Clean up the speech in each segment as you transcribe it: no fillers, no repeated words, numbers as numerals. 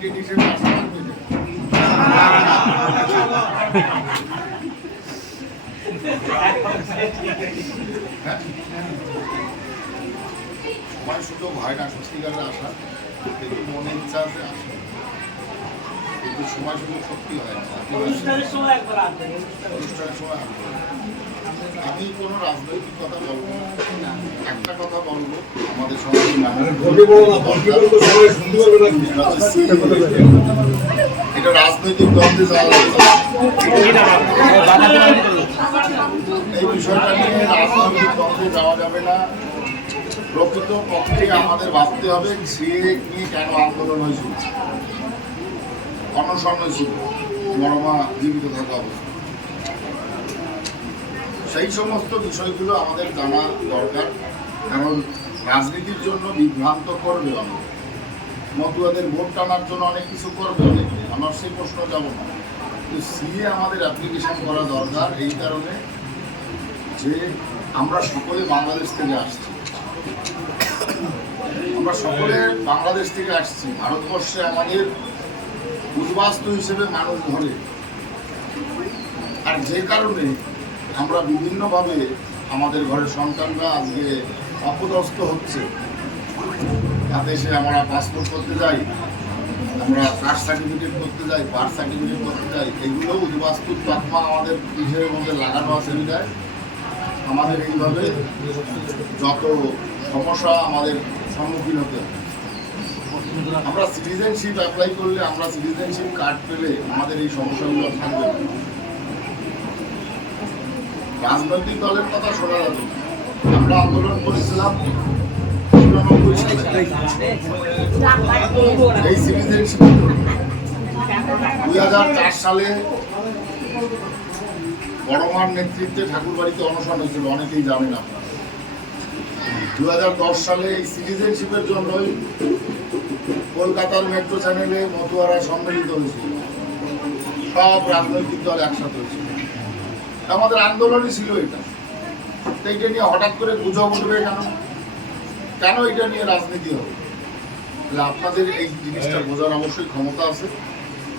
Candidate হিসেবে আসা লাগবে সময় সুযোগ হয় না সত্যিকারের আসা, কিন্তু মনে ইচ্ছা আছে আসা, কিন্তু সময় সুযোগ সত্যি হয় না। অনুষ্ঠানের সময় আমি কোনো রাজনৈতিক কথা বলবো না, একটা কথা বলবো, আমাদের সমাজে এটা রাজনৈতিক দ্বন্দ্বে যাওয়া এই বিষয়টা নিয়ে রাজনৈতিক দ্বন্দ্বে যাওয়া যাবে না। প্রকৃত পক্ষে আমাদের ভাবতে হবে সিএ নিয়ে কেন আন্দোলন হয়েছিল, অনশন হয়েছিল মরমা জীবিত থাকা অবস্থা, সেই সমস্ত বিষয়গুলো আমাদের জানা দরকার। কারণ রাজনীতির জন্য বিভ্রান্ত করবে অনেক, মতুয়াদের ভোট টানার জন্য অনেক কিছু করবে অনেকে, আমার সেই প্রশ্ন যাব না। কিন্তু সিএ আমাদের অ্যাপ্লিকেশন করা দরকার এই কারণে যে আমরা সকলে বাংলাদেশ থেকে আসছি, আমরা সকলে বাংলাদেশ থেকে আসছি। ভারতবর্ষে আমাদের উদ্বাস্তু হিসেবে মানুষ ধরে, আর যে কারণে আমরা বিভিন্নভাবে আমাদের ঘরের সন্তানরা আজকে অপদস্থ হচ্ছে। তাতে সে আমরা পাসপোর্ট করতে যাই, আমরা কাস্ট সার্টিফিকেট করতে যাই, বার্থ সার্টিফিকেট করতে যাই, এগুলো উদ্বাস্তুর তকমা আমাদের পিঠের মধ্যে লাগানো আছে বিধায় আমাদের এইভাবে যত সমস্যা আমাদের সম্মুখীন হতে হবে। আমরা সিটিজেনশিপ অ্যাপ্লাই করলে, আমরা সিটিজেনশিপ কার্ড পেলে আমাদের এই সমস্যাগুলো থাকবে না। রাজনৈতিক দলের কথা শোনা যাবে, আমরা আন্দোলন করেছিলাম ৯৯ সালে এই সিটিজেনশিপ। ২০০৪ সালে বড়মার নেতৃত্বে ঠাকুরবাড়িতে অনশন হয়েছিল, অনেকেই জানেন আপনারা। ২০১০ সালে এই সিটিজেনশিপের জন্যই কলকাতার মেট্রো চ্যানেলে মতুয়ারা সম্মিলিত হয়েছিল, সব রাজনৈতিক দল একসাথে হয়েছিল। আমাদের আন্দোলনই ছিল এটা। এইটা নিয়ে হঠাৎ করে গুজব উঠবে কেন, কেন এটা নিয়ে রাজনীতি হবে? তাহলে আপনাদের এই জিনিসটা বোঝার অবশ্যই ক্ষমতা আছে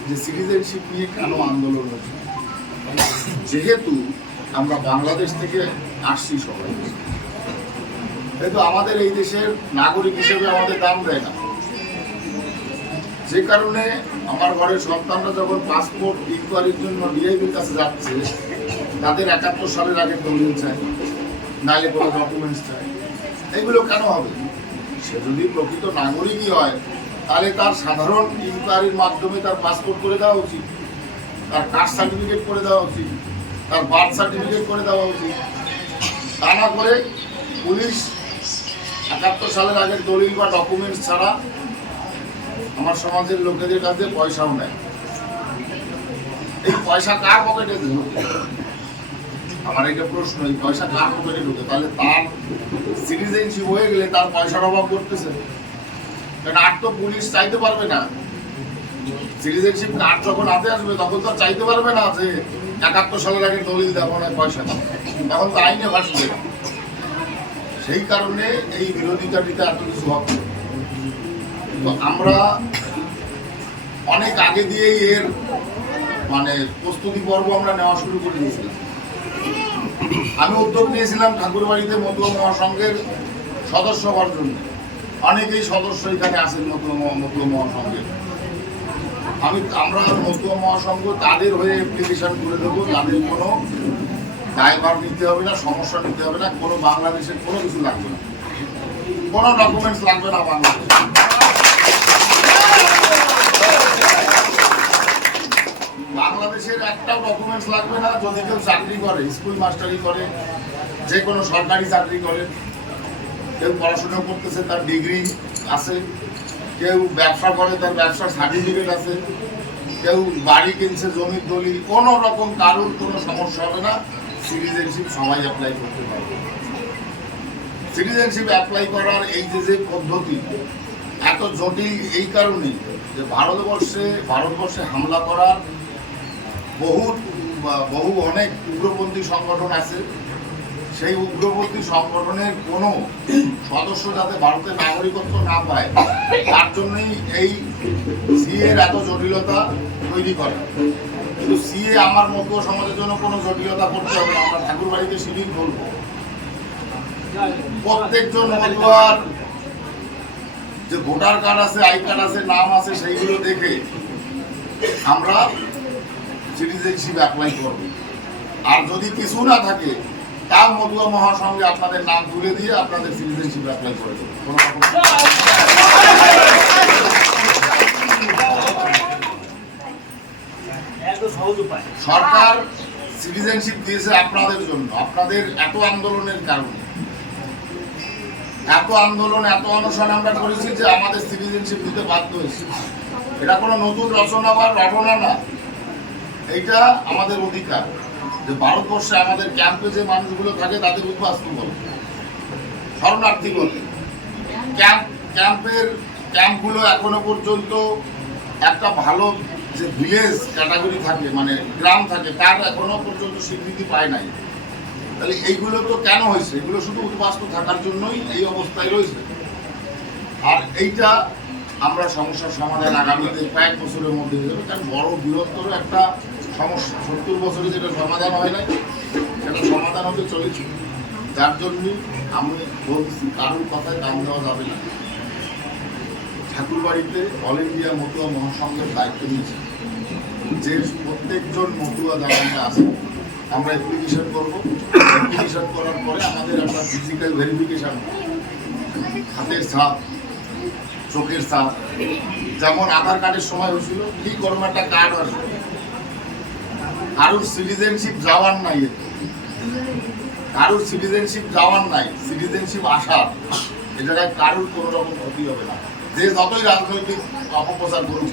যে সিটিজেনশিপ নিয়ে কেন আন্দোলন হচ্ছে। যেহেতু আমরা বাংলাদেশ থেকে আসছি সবাই, কিন্তু আমাদের এই দেশের নাগরিক হিসেবে আমাদের দাম দেয় না। যে কারণে আমার ঘরের সন্তানরা যখন পাসপোর্ট ইনকোয়ারির জন্য ডিআইবির কাছে যাচ্ছে, তাদের ৭১ সালের আগে দলিল চাই, নাইলে কোনো ডকুমেন্টস চাই। এগুলো কেন হবে? সে যদি প্রকৃত নাগরিকই হয় তাহলে তার সাধারণ ইনকোয়ারির মাধ্যমে তার পাসপোর্ট করে দেওয়া উচিত, তার কাস্ট সার্টিফিকেট করে দেওয়া উচিত, তার বার্থ সার্টিফিকেট করে দেওয়া উচিত। তা না করে পুলিশ ৭১ সালের আগের দলিল বা ডকুমেন্টস ছাড়া আমার সমাজের লোকেদের কাছে পয়সাও নেয়। এই পয়সা কার পকেটে ঢুকে? আমার এটা প্রশ্ন, এই পয়সা কার পকেটে ঢুকে? তাহলে তার সিটিজেনশিপ হয়ে গেলে তার পয়সার অভাব করতেছে, কারণ আর তো পুলিশ চাইতে পারবে না। সিটিজেনশিপ কার্ড যখন হাতে আসবে তখন তো চাইতে পারবে না যে ৭১ সালের আগে দলিল দেবো না পয়সা, তখন তো আইনে ভাসবে। সেই কারণে এই বিরোধিতাটিতে এত কিছু হবে। তো আমরা অনেক আগে দিয়েই এর প্রস্তুতি পর্ব আমরা নেওয়া শুরু করে দিয়েছিলাম। আমি উদ্যোগ নিয়েছিলাম ঠাকুরবাড়িতে মতুয়া মহাসংঘের সদস্য হওয়ার জন্য। অনেকেই সদস্য এখানে আছেন মতুয়া মহাসংঘের। আমরা মতুয়া মহাসংঘ তাদের হয়ে অ্যাপ্লিকেশন করে দেবো, তাদের কোনো দায়ভার নিতে হবে না, সমস্যা নিতে হবে না, কোনো বাংলাদেশের কোনো কিছু লাগবে না, কোনো ডকুমেন্টস লাগবে না বাংলাদেশে। বাংলাদেশের একটাও ডকুমেন্টস লাগবে না। যদি কেউ চাকরি করে, স্কুল মাস্টারি করে, যে কোনো সরকারি চাকরি করে, কেউ পড়াশোনা করতেছে তার ডিগ্রি আছে, কেউ ব্যবসা করে তার ব্যবসার সার্টিফিকেট আছে, কেউ বাড়ি কিনছে জমির দলিল, কোনো রকম কারোর কোনো সমস্যা হবে না। সিটিজেনশিপ সবাই অ্যাপ্লাই করতে পারবে। সিটিজেনশিপ অ্যাপ্লাই করার এই যে পদ্ধতি এত জটিল এই কারণেই যে ভারতবর্ষে হামলা করার বহু অনেক উগ্রপন্থী সংগঠন আছে। সেই উগ্রপন্থী সংগঠনের কোনো সদস্য যাতে ভারতের নাগরিকত্ব না পায়, তার জন্যই এই সিএ এর এত জটিলতা তৈরি করে, কিন্তু সিএ আমার মতো সমাজের জন্য কোনো জটিলতা করতে হবে না। আমরা ঠাকুর বাড়িতে শিডিউল বলবো, প্রত্যেকজন মতুয়ার যে ভোটার কার্ড আছে, আই কার্ড আছে, নাম আছে, সেইগুলো দেখে আমরা সিটিজেনশিপ অ্যাপ্লাই করব। আর যদি কিছু না থাকে, তার মতুয়া মহাসংঘে আপনাদের নাম তুলে দিয়ে আপনাদের সিটিজেনশিপ অ্যাপ্লাই করে দেবো। কোনো রকম সরকার সিটিজেনশিপ দিয়েছে আপনাদের জন্য, আপনাদের এত আন্দোলনের কারণে, এত আন্দোলন, এত অনশন আমরা করেছি যে আমাদের সিটিজেনশিপ দিতে বাধ্য হয়েছে। এটা কোনো নতুন রচনা বা রটনা না, এইটা আমাদের অধিকার। যে ভারতবর্ষে আমাদের ক্যাম্পে যে মানুষগুলো থাকে তাদের উদ্বাস্তু বলে, শরণার্থী বলে। ক্যাম্পগুলো এখনো পর্যন্ত একটা ভালো যে ভিলেজ ক্যাটাগরি থাকে, মানে গ্রাম থাকে, তার এখনো পর্যন্ত স্বীকৃতি পায় নাই। তাহলে এইগুলো তো কেন হয়েছে? এগুলো শুধু উদ্বাস্তু থাকার জন্যই এই অবস্থায় রয়েছে। আর এইটা আমরা সমস্যার সমাধান আগামীতে কয়েক বছরের মধ্যে হয়ে যাবে, কারণ বড় বৃহত্তর একটা সমস্যা। 70 বছরে যেটা সমাধান হয় নাই, সেটা সমাধান হতে চলেছে। যার জন্যই আমি বলছি, কারোর কথায় কান দেওয়া যাবে না। ঠাকুরবাড়িতে অল ইন্ডিয়া মতুয়া মহাসংঘের দায়িত্ব নিয়েছে যে প্রত্যেকজন মতুয়া যারা আছে, আমরা অ্যাপ্লিকেশন করবো। অ্যাপ্লিকেশন করার পরে আমাদের একটা ফিজিক্যাল ভেরিফিকেশন, হাতের ছাপ, চোখের ছাপ, যেমন আধার কার্ডের সময় হয়েছিল, কি করবো, একটা কার্ড আসবে। কারোর সিটিজেনশিপ যাওয়ার নাই, কারোর সিটিজেনশিপ যাওয়ার নাই, সিটিজেনশিপ আসার। এ জায়গায় কারোর কোনো রকম ক্ষতি হবে না, যে যতই রাজনৈতিক অপপ্রচার করুক।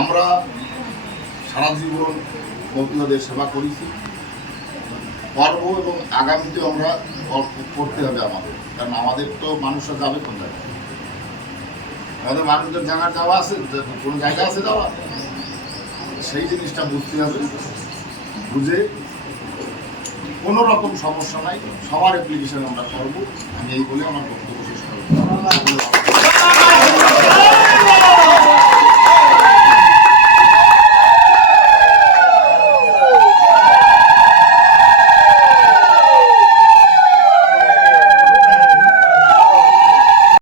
আমরা সারা জীবন মতুয়াদের সেবা করেছি, করবো, এবং আগামীতে আমরা করতে হবে আমাদের। কারণ আমাদের তো মানুষরা যাবে কোন জায়গায়? আমাদের মানুষদের জায়গার যাওয়া আছে, কোনো জায়গা আছে যাওয়া? সেই জিনিসটা বুঝতে হবে। বুঝে কোনো রকম সমস্যা নাই, সবার অ্যাপ্লিকেশন আমরা করবো। আমি এই বলে আমার বক্তব্য শেষ করবো।